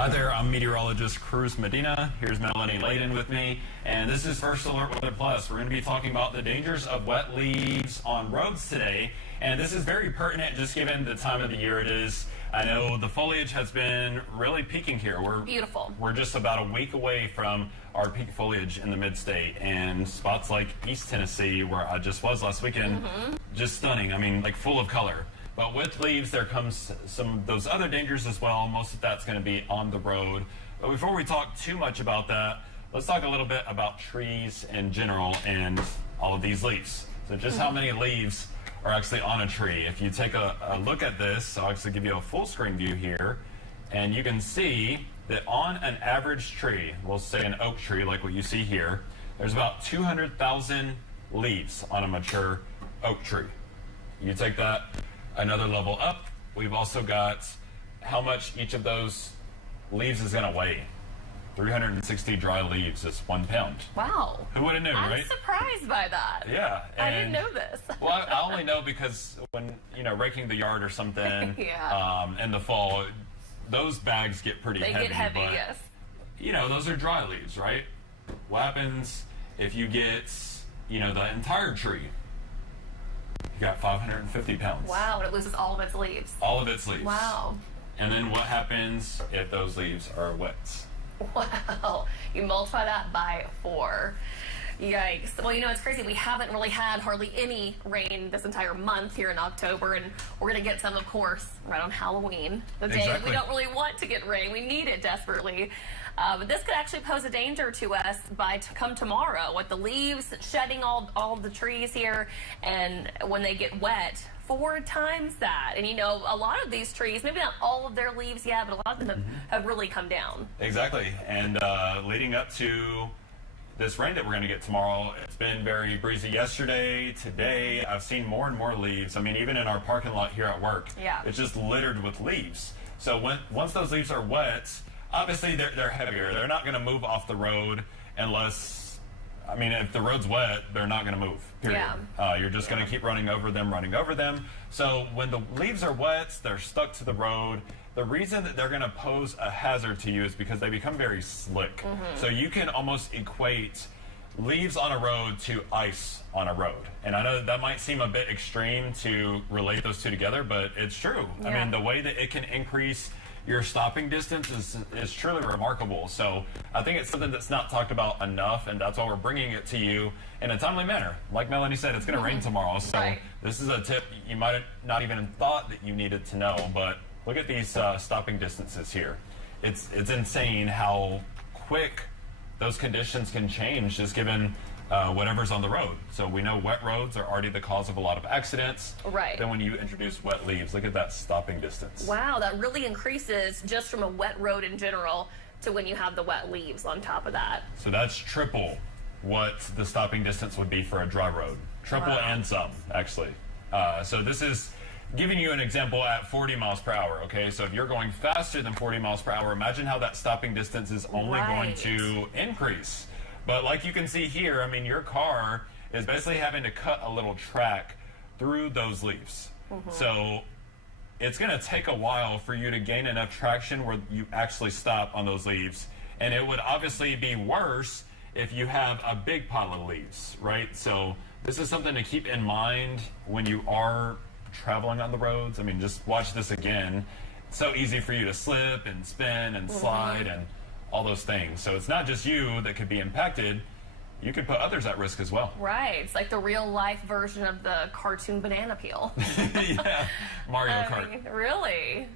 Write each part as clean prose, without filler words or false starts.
Hi there, I'm meteorologist Cruz Medina. Here's Melanie Layden with me, and this is First Alert Weather Plus. We're going to be talking about the dangers of wet leaves on roads today, and this is very pertinent just given the time of the year it is. I know the foliage has been really peaking here. Beautiful. We're just about a week away from our peak foliage in the mid-state, and spots like East Tennessee, where I just was last weekend, just stunning. I mean, like full of color. But with leaves, there comes some of those other dangers as well. Most of that's going to be on the road. But before we talk too much about that, let's talk a little bit about trees in general and all of these leaves. So just how many leaves are actually on a tree. If you take a look at this, I'll actually give you a full screen view here, and you can see that on an average tree, we'll say an oak tree like what you see here, there's about 200,000 leaves on a mature oak tree. You take that another level up, we've also got how much each of those leaves is going to weigh. 360 dry leaves is 1 pound. Wow. Who would have known, right? I'm surprised by that. Yeah. I didn't know this. Well, I only know because when, raking the yard or something in the fall, those bags get pretty heavy. They get heavy, but, yes. Those are dry leaves, right? What happens if you get, the entire tree? You got 550 pounds. Wow, and it loses all of its leaves. All of its leaves. Wow. And then what happens if those leaves are wet? Wow. You multiply that by 4. Yikes. Well, it's crazy. We haven't really had hardly any rain this entire month here in October, and we're going to get some, of course, right on Halloween, the day we don't really want to get rain. We need it desperately. But this could actually pose a danger to us come tomorrow with the leaves shedding all the trees here, and when they get wet, 4 times that. And a lot of these trees, maybe not all of their leaves yet, but a lot of them have really come down. Exactly. And leading up to this rain that we're going to get tomorrow, it's been very breezy yesterday, today. I've seen more and more leaves. I mean, even in our parking lot here at work, it's just littered with leaves. So once those leaves are wet, obviously they're heavier. They're not going to move off the road unless, if the road's wet, they're not going to move, period. You're just going to keep running over them. So when the leaves are wet, they're stuck to the road. The reason that they're going to pose a hazard to you is because they become very slick. So you can almost equate leaves on a road to ice on a road. And I know that might seem a bit extreme to relate those two together, but it's true. I mean, the way that it can increase your stopping distance is truly remarkable. So I think it's something that's not talked about enough, and that's why we're bringing it to you in a timely manner. Like Melanie said, it's going to rain tomorrow, so this is a tip you might have not even thought that you needed to know, but look at these stopping distances here. It's insane how quick those conditions can change just given whatever's on the road. So we know wet roads are already the cause of a lot of accidents. Right. Then when you introduce wet leaves, look at that stopping distance. Wow, that really increases just from a wet road in general to when you have the wet leaves on top of that. So that's triple what the stopping distance would be for a dry road. Triple and some, actually. So this is giving you an example at 40 miles per hour, okay? So if you're going faster than 40 miles per hour, imagine how that stopping distance is only going to increase. But like you can see here, your car is basically having to cut a little track through those leaves. So it's going to take a while for you to gain enough traction where you actually stop on those leaves. And it would obviously be worse if you have a big pile of leaves, right? So this is something to keep in mind when you are traveling on the roads. Just watch this again. It's so easy for you to slip and spin and slide and all those things. So it's not just you that could be impacted. You could put others at risk as well. Right. It's like the real life version of the cartoon banana peel. Yeah. Mario Kart. Really?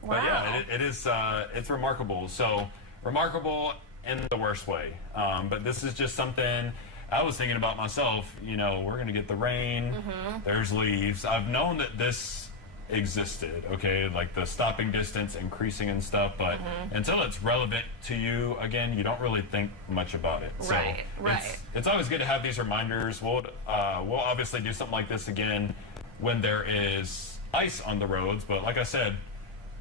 Wow. But yeah, it is, it's remarkable. So remarkable in the worst way. But this is just something I was thinking about myself. We're going to get the rain. There's leaves. I've known that this existed, okay, like the stopping distance increasing and stuff, but until it's relevant to you again, you don't really think much about it. Right. It's always good to have these reminders. We'll obviously do something like this again when there is ice on the roads, but like I said,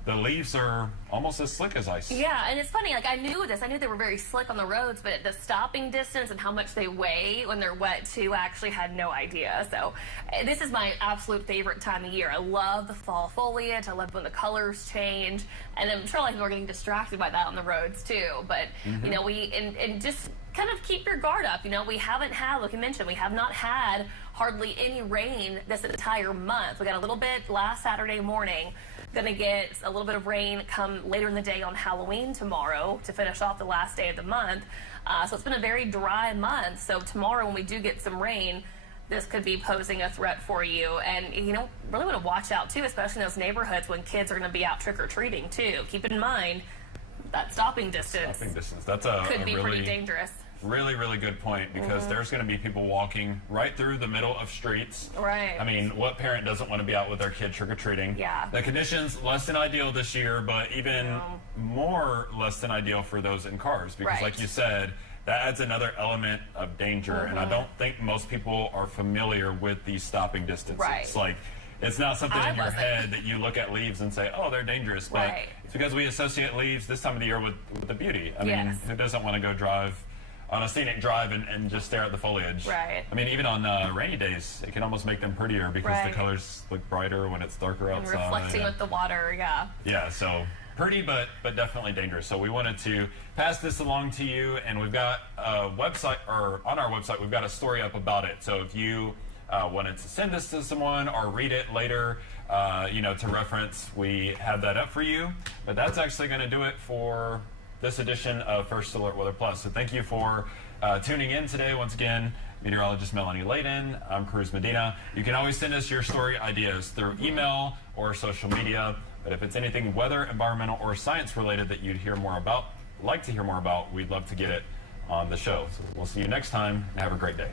the leaves are almost as slick as ice. Yeah, and it's funny, like I knew this. I knew they were very slick on the roads, but the stopping distance and how much they weigh when they're wet too, I actually had no idea. So this is my absolute favorite time of year. I love the fall foliage. I love when the colors change. And I'm sure like we're getting distracted by that on the roads too. But, you know, and just kind of keep your guard up. You know, we haven't had, like you mentioned, we have not had hardly any rain this entire month. We got a little bit last Saturday morning. Going to get a little bit of rain come later in the day on Halloween tomorrow to finish off the last day of the month. So it's been a very dry month. So tomorrow when we do get some rain, this could be posing a threat for you. And, you know, really want to watch out too, especially in those neighborhoods when kids are going to be out trick-or-treating too. Keep in mind that stopping distance. That's could be pretty dangerous. Really, really good point, because there's going to be people walking right through the middle of streets. Right. I mean, what parent doesn't want to be out with their kid trick-or-treating? Yeah. The conditions less than ideal this year, but even more less than ideal for those in cars, because like you said, that adds another element of danger, and I don't think most people are familiar with these stopping distances. Right. Like, it's not something in your head that you look at leaves and say, oh, they're dangerous, but it's because we associate leaves this time of the year with the beauty. I mean, who doesn't want to go drive on a scenic drive and just stare at the foliage? Right. I mean, even on rainy days, it can almost make them prettier because the colors look brighter when it's darker outside. And reflecting with the water, Yeah, so pretty, but definitely dangerous. So we wanted to pass this along to you, and we've got a website, or on our website, we've got a story up about it. So if you wanted to send this to someone or read it later, you know, to reference, we have that up for you. But that's actually going to do it for this edition of First Alert Weather Plus. So thank you for tuning in today. Once again, meteorologist Melanie Layden. I'm Cruz Medina. You can always send us your story ideas through email or social media. But if it's anything weather, environmental, or science related that you'd hear more about, like to hear more about, we'd love to get it on the show. So we'll see you next time, and have a great day.